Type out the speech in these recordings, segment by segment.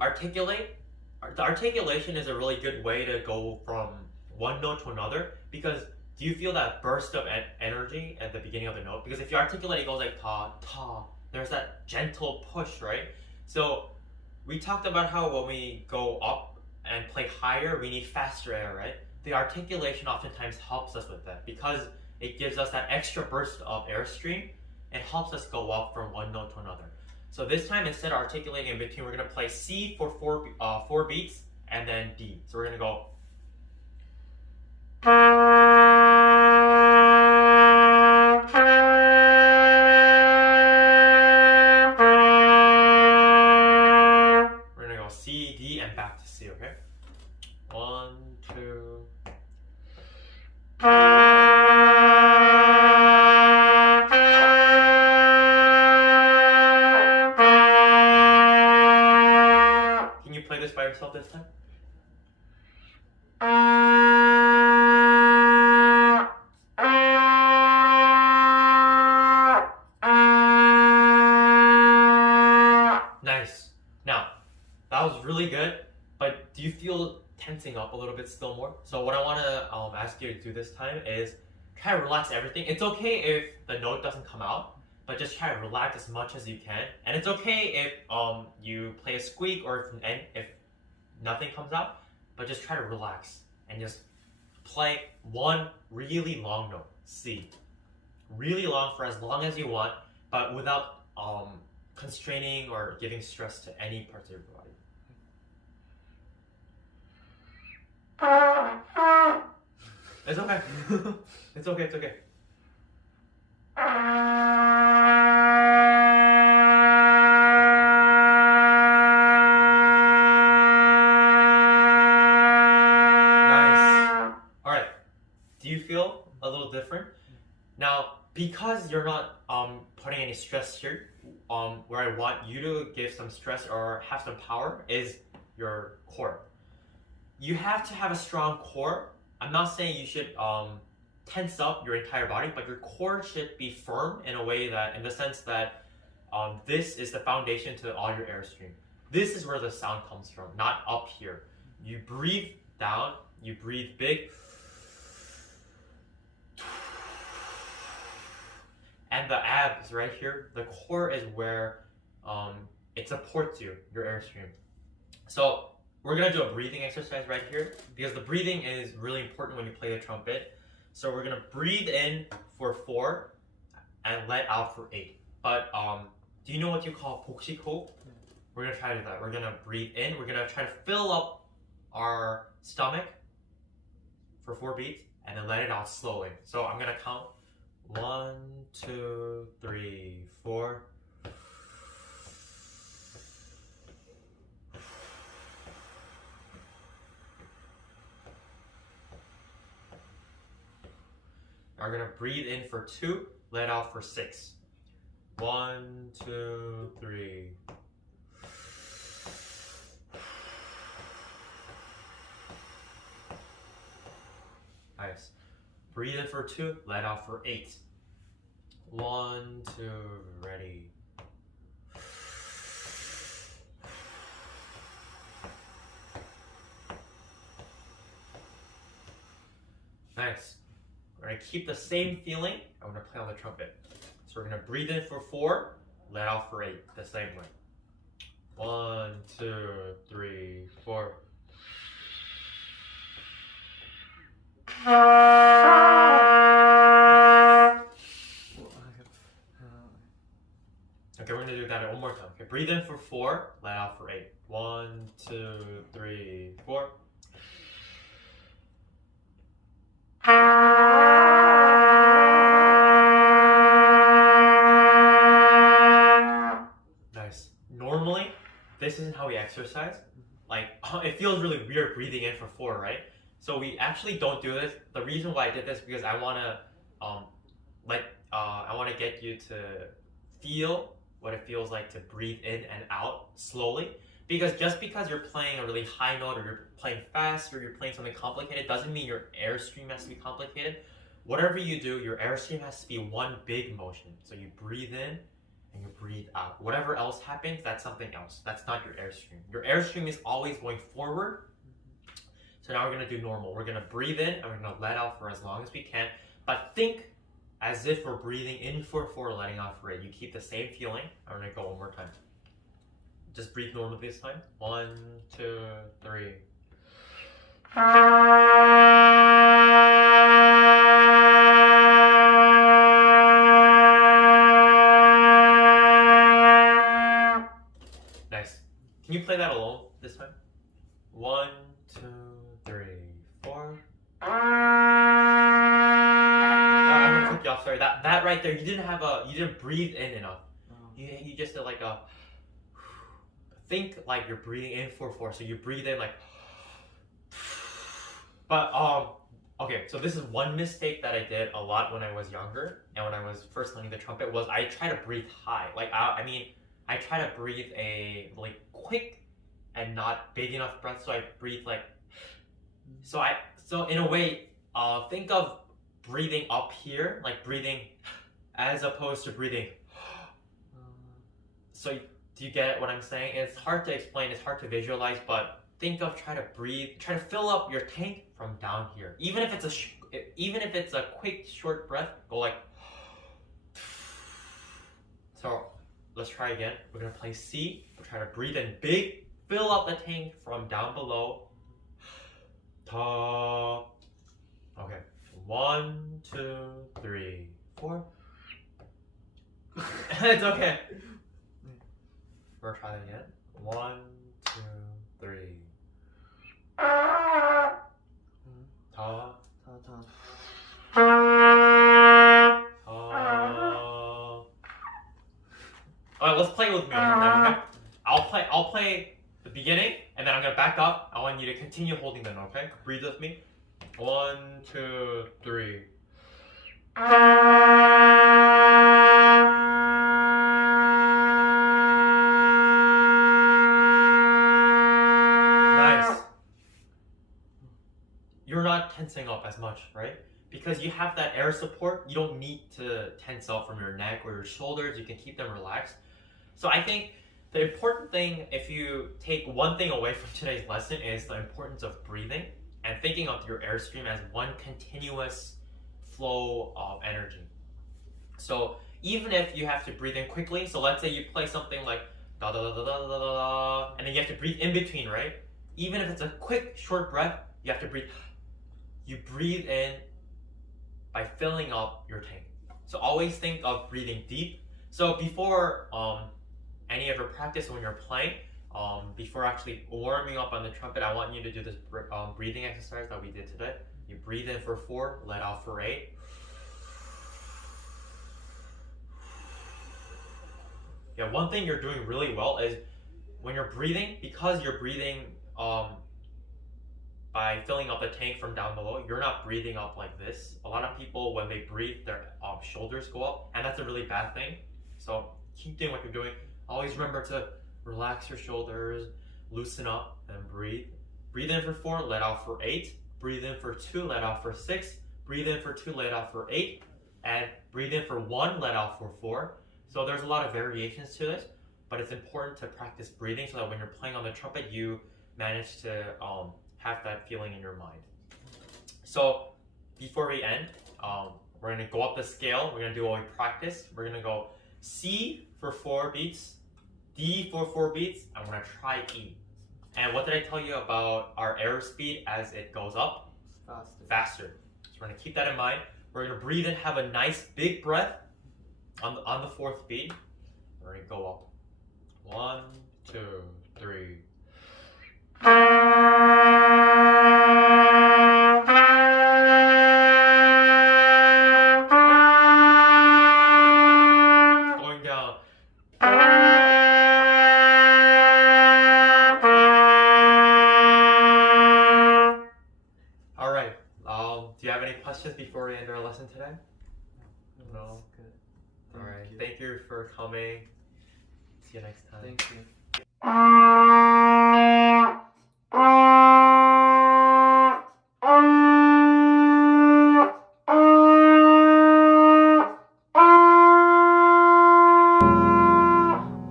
articulate, the articulation is a really good way to go from one note to another, because do you feel that burst of energy at the beginning of the note? Because if you articulate, it goes like ta, ta. There's that gentle push, right? So we talked about how when we go up and play higher, we need faster air, right? The articulation oftentimes helps us with that because it gives us that extra burst of airstream and helps us go up from one note to another. So this time, instead of articulating in between, we're going to play C for four beats and then D. So we're going to go. We're going to go C, D, and back to C, okay? 1, 2. Can you play this by yourself this time? Nice. Now, that was really good, but do you feel tensing up a little bit still more? So what I want to ask you to do this time is try to relax everything. It's okay if the note doesn't come out, but just try to relax as much as you can. And it's okay if you play a squeak or if nothing comes out, but just try to relax and just play one really long note, C. Really long for as long as you want, but without constraining or giving stress to any parts of your body. It's okay. It's okay, it's okay. Nice. Alright. Do you feel a little different? Now, because you're not putting any stress here, where I want you to give some stress or have some power is your core. You have to have a strong core. I'm not saying you should tense up your entire body, but your core should be firm in a way that, in the sense that this is the foundation to all your airstream. This is where the sound comes from, not up here. You breathe down, you breathe big, and the abs right here, the core is where it supports your airstream. So we're gonna do a breathing exercise right here because the breathing is really important when you play the trumpet. So we're gonna breathe in for 4 and let out for 8. But do you know what you call 복식호흡? We're gonna try to do that. We're gonna breathe in. We're gonna try to fill up our stomach for 4 beats and then let it out slowly. So I'm gonna count 1, 2, 3, 4. We're gonna breathe in for 2, let out for 6. 1, 2, 3. Nice. Breathe in for 2, let out for 8. 1, 2, ready. Nice. We're going to keep the same feeling. I'm going to play on the trumpet. So we're going to breathe in for 4, let out for 8, the same way. 1, 2, 3, 4. Okay, we're going to do that one more time. Okay, breathe in for 4, let out for 8. 1, 2, 3, 4. Nice. Normally, this isn't how we exercise. Like, it feels really weird breathing in for 4, right? So we actually don't do this. The reason why I did this because I want to, I want to get you to feel what it feels like to breathe in and out slowly. Because just because you're playing a really high note or you're playing fast or you're playing something complicated doesn't mean your airstream has to be complicated. Whatever you do, your airstream has to be one big motion. So you breathe in and you breathe out. Whatever else happens, that's something else. That's not your airstream. Your airstream is always going forward. So now we're gonna do normal. We're gonna breathe in and we're gonna let out for as long as we can. But think as if we're breathing in for 4, letting out for 8. You keep the same feeling. I'm gonna go one more time. Just breathe normally this time. 1, 2, 3. Nice. Can you play that alone this time? 1, 2, 3, 4. I'm gonna cut you off. Sorry. That right there, you didn't breathe in enough. You just did like a. Think like you're breathing in for 4. So you breathe in like. But okay. So this is one mistake that I did a lot when I was younger and when I was first learning the trumpet was I try to breathe high. Like I try to breathe a really quick and not big enough breath. So I breathe like. So in a way, think of breathing up here, like breathing, as opposed to breathing. So do you get what I'm saying? It's hard to explain, it's hard to visualize, but think of try to fill up your tank from down here. Even if it's a quick, short breath, go like. So let's try again. We're gonna play C. We're trying to breathe in big, fill up the tank from down below. Ta. Okay. 1, 2, 3, 4. It's okay. We'll try that again. 1, 2, 3. Ta. Ta. Alright, let's play with me. Okay? I'll play the beginning, and then I'm gonna back up. I want you to continue holding the note, okay? Breathe with me. 1, 2, 3. Nice. You're not tensing up as much, right? Because you have that air support, you don't need to tense up from your neck or your shoulders. You can keep them relaxed. So I think the important thing, if you take one thing away from today's lesson, is the importance of breathing and thinking of your airstream as one continuous flow of energy. So even if you have to breathe in quickly, so let's say you play something like da da da da da da da, and then you have to breathe in between, right? Even if it's a quick, short breath, you have to breathe. You breathe in by filling up your tank. So always think of breathing deep. So before any of your practice when you're playing, before actually warming up on the trumpet, I want you to do this breathing exercise that we did today. You breathe in for 4, let out for 8. Yeah, one thing you're doing really well is when you're breathing, because you're breathing by filling up the tank from down below, you're not breathing up like this. A lot of people, when they breathe, their shoulders go up, and that's a really bad thing. So keep doing what you're doing. Always remember to relax your shoulders, loosen up, and breathe. Breathe in for 4, let out for 8. Breathe in for 2, let out for 6. Breathe in for 2, let out for 8. And breathe in for 1, let out for 4. So there's a lot of variations to this, but it's important to practice breathing so that when you're playing on the trumpet, you manage to have that feeling in your mind. So before we end, we're going to go up the scale. We're going to do what we practice. We're going to go C for 4 beats, D for 4 beats, and we're going to try E. And what did I tell you about our airspeed as it goes up? Faster. So we're going to keep that in mind. We're going to breathe in, have a nice big breath on the 4th beat. We're going to go up. 1, 2, 3. Going down. All right. Do you have any questions before we end our lesson today? No. Good. All right. Thank you for coming. See you next time. Thank you.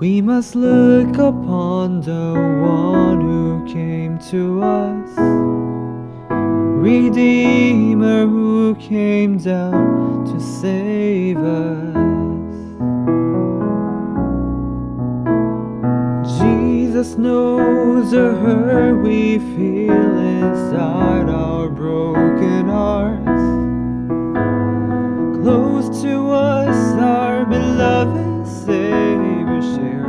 We must look upon the one who came to us, Redeemer who came down to save us. Jesus knows the hurt we feel inside our broken hearts. Close to us, our beloved Savior shares